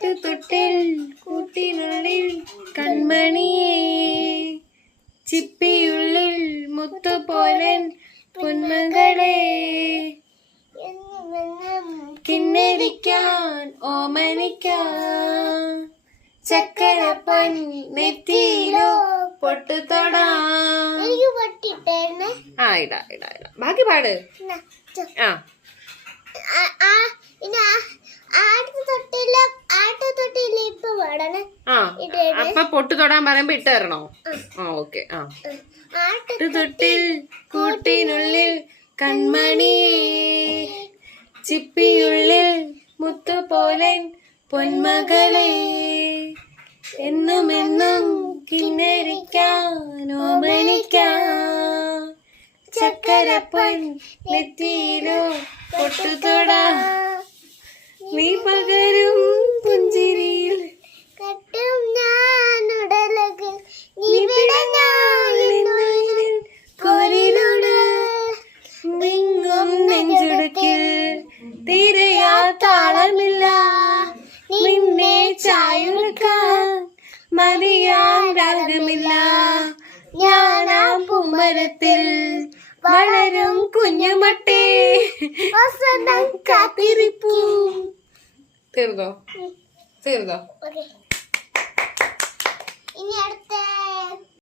ആട്ടുതൊട്ടിൽ കൂട്ടിനുള്ളിൽ കൺമണിയേ, ചിപ്പിയുള്ളിൽ മുത്തുപോലൻ പൊന്മകളെ, കിന്നരിക്കാൻ ഓമനിക്കാൻ, ചക്കരപ്പൻ നെറ്റിയിലോ പൊട്ടുതൊടാൻ. ഇടാ ഇടാ ഇടാ, ബാക്കി പാട്. അപ്പൊ പൊട്ടു തൊടാൻ പറയുമ്പോ ഇട്ട് തരണോ? ഓക്കെ. ആട്ടുതൊട്ടിൽ കൂട്ടിനുള്ളിൽ കൺമണിയേ, ചിപ്പിയുള്ളിൽ മുത്തുപോലൻ പൊന്മകളെ, എന്നുമെന്നും കിന്നരിക്കാൻ ഓമനിക്കാൻ, ചക്കരപ്പൻ നെറ്റിയിലോ പൊട്ടുതൊടാൻ. നീ പകരും പുഞ്ചിരിയിൽ കട്ടും ഞാനുടലകിൽ, നിങ്ങും നെഞ്ചുടുക്കിൽ തീരയാ താളമില്ല, നിന്നെ ചായുടുക്കാൻ മതിയാൻ രാഗമില്ല. ഞാനാ പൂമരത്തിൽ വളരും കുഞ്ഞുമട്ടേ, വസന്തം കാത്തിരിപ്പൂ. തീർന്നോ?